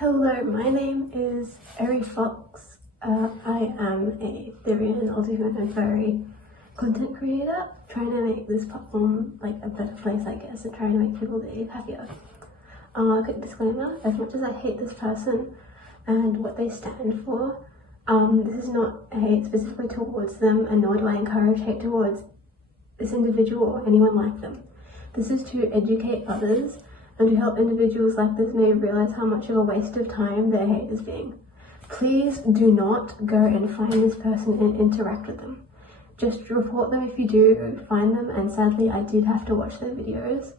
Hello, my name is Eri Fox. I am a Therian, alternate and furry content creator, trying to make this platform like a better place, I guess, and trying to make people live happier. Quick disclaimer, as much as I hate this person and what they stand for, this is not hate specifically towards them, and nor do I encourage hate towards this individual or anyone like them. This is to educate others and to help individuals like this may realize how much of a waste of time their hate is being. Please do not go and find this person and interact with them. Just report them if you do find them, and sadly I did have to watch their videos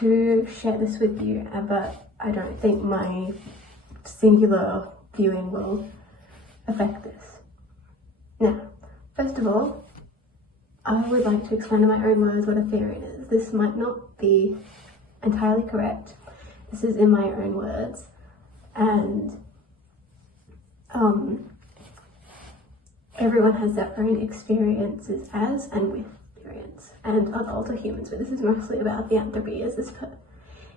to share this with you, but I don't think my singular viewing will affect this. Now, first of all, I would like to explain in my own words what a therian is. This might not be entirely correct. This is in my own words, and everyone has their own experiences as and with therians and other humans, but this is mostly about therianthropy, as this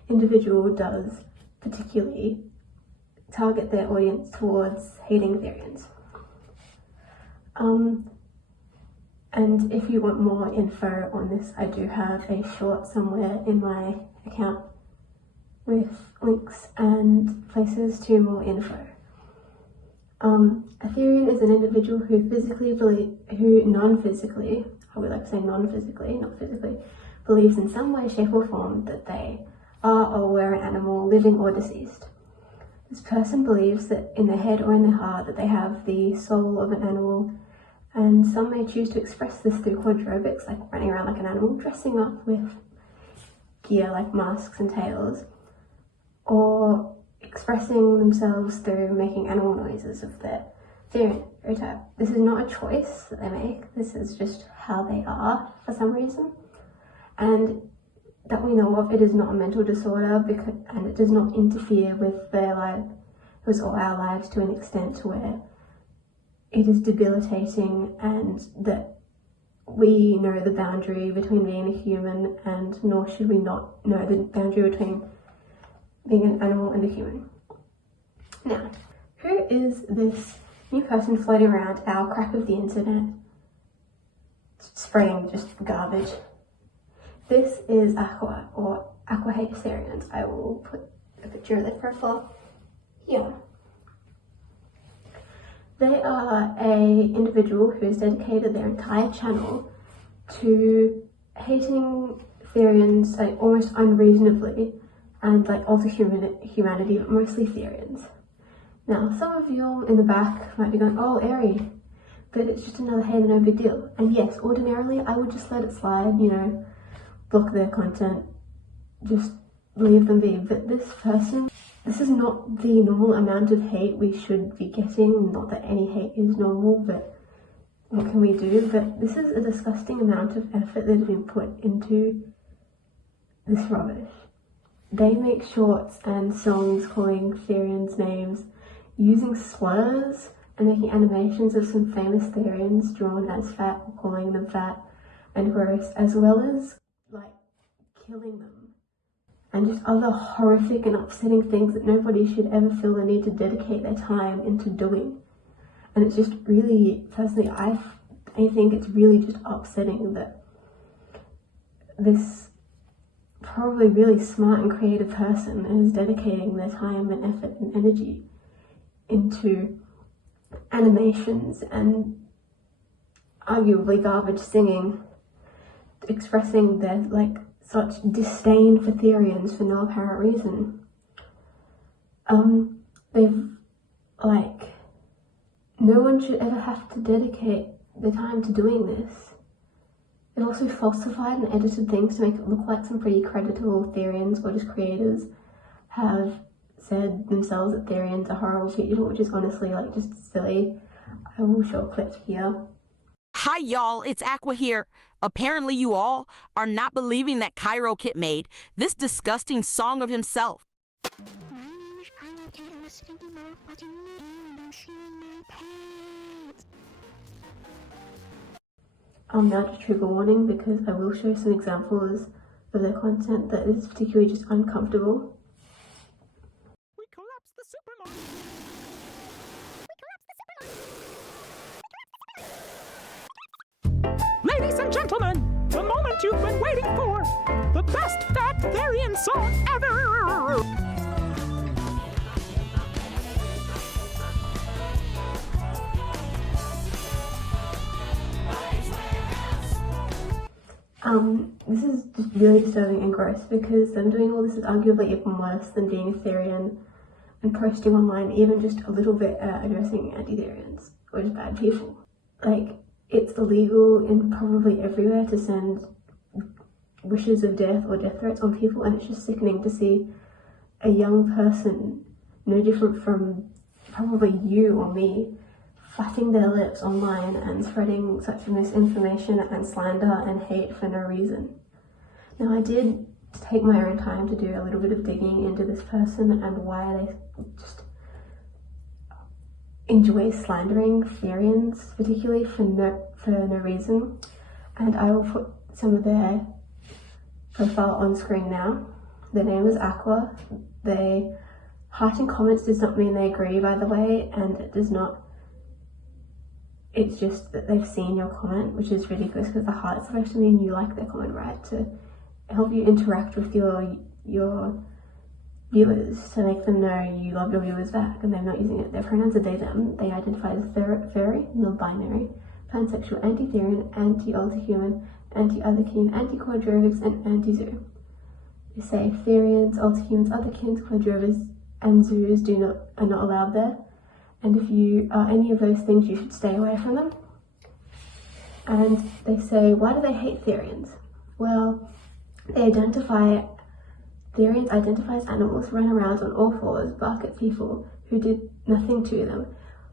individual does particularly target their audience towards hating therians. And if you want more info on this, I do have a short somewhere in my account with links and places to more info. A therian is an individual who non-physically, I would like to say non-physically, not physically, believes in some way, shape or form that they are or were an animal, living or deceased. This person believes that in their head or in their heart that they have the soul of an animal, and some may choose to express this through quadrobics, like running around like an animal, dressing up with gear like masks and tails, or expressing themselves through making animal noises of their therian type. This is not a choice that they make, this is just how they are for some reason. And that we know of, it is not a mental disorder, and it does not interfere with their lives or our lives to an extent where it is debilitating, and that we know the boundary between being a human, and nor should we not know the boundary between being an animal and a human. Now, who is this new person floating around our crack of the internet, spraying just garbage? This is Aqua, or Aqua Hates Therians. I will put a picture of their profile here. They are a individual who has dedicated their entire channel to hating therians almost unreasonably, and alter humanity, but mostly therians. Now, some of you in the back might be going, oh, Eri, but it's just another hater, no big deal. And yes, ordinarily I would just let it slide, block their content, just leave them be. But this person, this is not the normal amount of hate we should be getting. Not that any hate is normal, but what can we do? But this is a disgusting amount of effort that has been put into this rubbish. They make shorts and songs calling therians names, using slurs and making animations of some famous therians drawn as fat, or calling them fat and gross, as well as killing them, and just other horrific and upsetting things that nobody should ever feel the need to dedicate their time into doing. And it's just really, personally, I think it's really just upsetting that this probably really smart and creative person is dedicating their time and effort and energy into animations and arguably garbage singing, expressing their such disdain for therians for no apparent reason. No one should ever have to dedicate their time to doing this. It also falsified and edited things to make it look like some pretty creditable therians or just creators have said themselves that therians are horrible people, which is honestly just silly. I will show a clip here. Hi y'all, it's Aqua here. Apparently you all are not believing that Cairo Kit made this disgusting song of himself. Now just trigger warning, because I will show some examples of their content that is particularly just uncomfortable. We collect collapse the supermarket. Ladies and gentlemen, the moment you've been waiting for. The best fat Therian song ever! This is just really disturbing and gross because them doing all this is arguably even worse than being a Therian and posting online even just a little bit addressing anti-Therians or just bad people. Like, it's illegal in probably everywhere to send wishes of death or death threats on people, and it's just sickening to see a young person, no different from probably you or me, flapping their lips online and spreading such misinformation and slander and hate for no reason. Now, I did take my own time to do a little bit of digging into this person and why they just enjoy slandering Therians, particularly for no reason. And I will put some of their profile on screen now. Their name is Aqua. They hearting comments does not mean they agree, by the way, and it does not. It's just that they've seen your comment, which is ridiculous because the heart is supposed to mean you like their comment, right? To help you interact with your viewers, to make them know you love your viewers back, and they're not using it. Their pronouns are they, them. They identify as fairy, non-binary, pansexual, anti-Therian, anti-Alter-human, anti-Otherkin, anti-Quadrovics, and anti-Zoo. They say Therians, Alter-humans, Otherkins, Quadrovics, and Zoos are not allowed there. And if you are any of those things, you should stay away from them. And they say, why do they hate Therians? Well, Therians identify as animals, run around on all fours, bark at people who did nothing to them.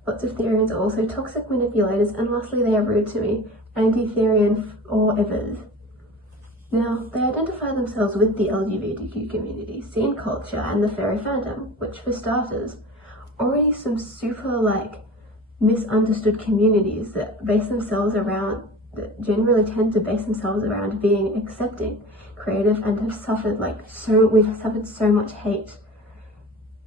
Lots of Therians are also toxic manipulators, and lastly, they are rude to me, anti-Therian or others. Now, they identify themselves with the LGBTQ community, scene culture, and the furry fandom, which for starters, already some super misunderstood communities that generally tend to base themselves around being accepting, creative, and have suffered we've suffered so much hate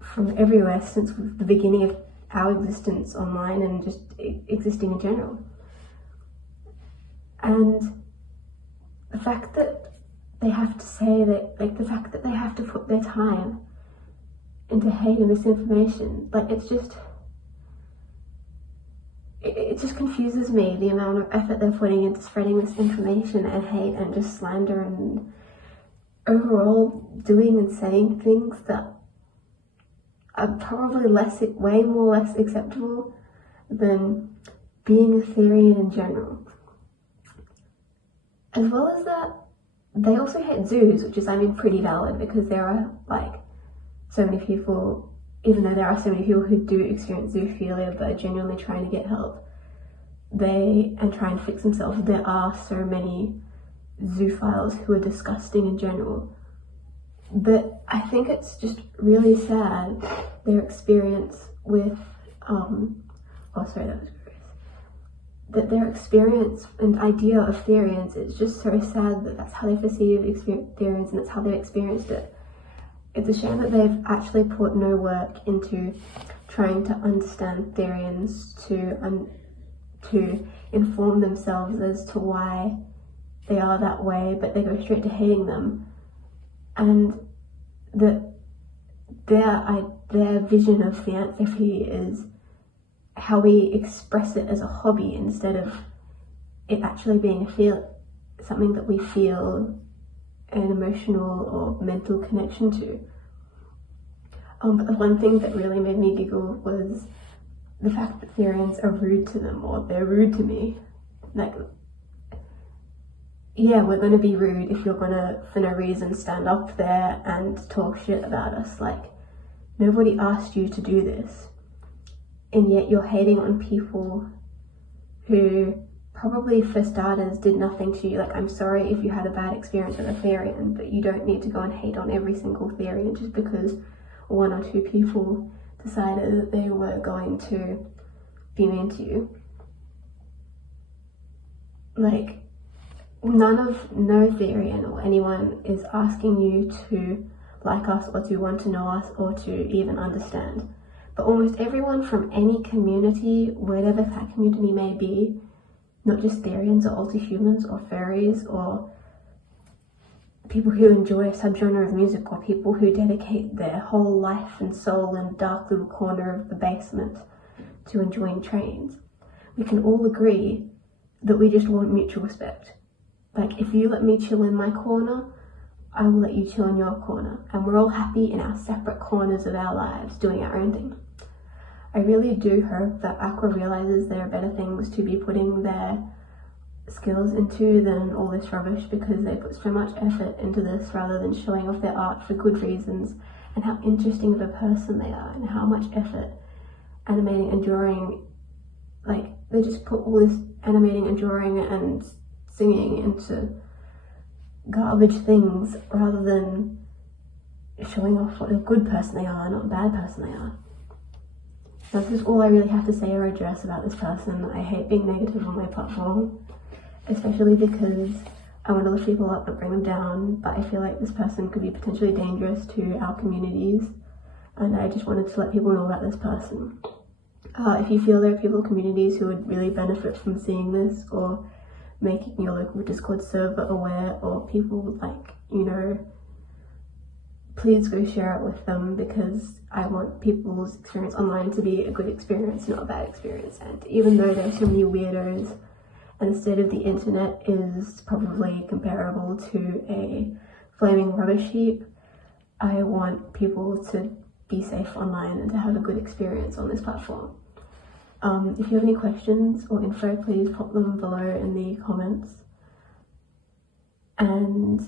from everywhere since the beginning of our existence online and just existing in general. And the fact that they have to say that, the fact that they have to put their time into hate and misinformation, it just confuses me, the amount of effort they're putting into spreading misinformation and hate and just slander and overall doing and saying things that are probably way less acceptable than being a Therian in general. As well as that, they also hate zoos, which is, pretty valid because there are so many people, even though there are so many people who do experience zoophilia but are genuinely trying to get help, and try and fix themselves, there are so many zoophiles who are disgusting in general. But I think it's just really sad, their experience with, that their experience and idea of Therians is just so sad that that's how they perceive Therians and that's how they experienced it. It's a shame that they've actually put no work into trying to understand Therians, to inform themselves as to why they are that way, but they go straight to hating them. And that their vision of therianthropy is how we express it as a hobby instead of it actually being something that we feel an emotional or mental connection to. But the one thing that really made me giggle was the fact that Therians are rude to them, or they're rude to me. Yeah, we're going to be rude if you're going to, for no reason, stand up there and talk shit about us. Nobody asked you to do this. And yet you're hating on people who probably, for starters, did nothing to you. I'm sorry if you had a bad experience with a Therian, but you don't need to go and hate on every single Therian just because one or two people decided that they were going to be mean to you. No Therian or anyone is asking you to like us or to want to know us or to even understand. But almost everyone from any community, whatever that community may be, not just Therians or Ultra-humans or furries or people who enjoy a subgenre of music or people who dedicate their whole life and soul in a dark little corner of the basement to enjoying trains, we can all agree that we just want mutual respect. Like, if you let me chill in my corner, I will let you chill in your corner, and we're all happy in our separate corners of our lives doing our own thing. I really do hope that Aqua realizes there are better things to be putting their skills into than all this rubbish, because they put so much effort into this rather than showing off their art for good reasons, and how interesting of a person they are and how much effort animating and drawing, like, they just put all this animating and drawing and singing into garbage things rather than showing off what a good person they are, not a bad person they are. This is all I really have to say or address about this person. I hate being negative on my platform, especially because I want to lift people up, not bring them down, but I feel like this person could be potentially dangerous to our communities, and I just wanted to let people know about this person. If you feel there are people in communities who would really benefit from seeing this, or making your local Discord server aware, or people like, you know, please go share it with them, because I want people's experience online to be a good experience, not a bad experience. And even though there are so many weirdos and the state of the internet is probably comparable to a flaming rubbish heap, I want people to be safe online and to have a good experience on this platform. If you have any questions or info, please pop them below in the comments. And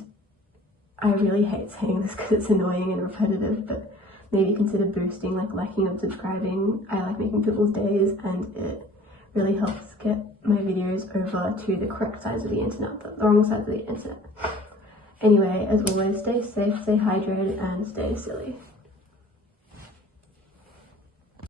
I really hate saying this because it's annoying and repetitive, but maybe consider boosting, like liking and subscribing. I like making people's days, and it really helps get my videos over to the correct sides of the internet, the wrong sides of the internet. Anyway, as always, stay safe, stay hydrated, and stay silly.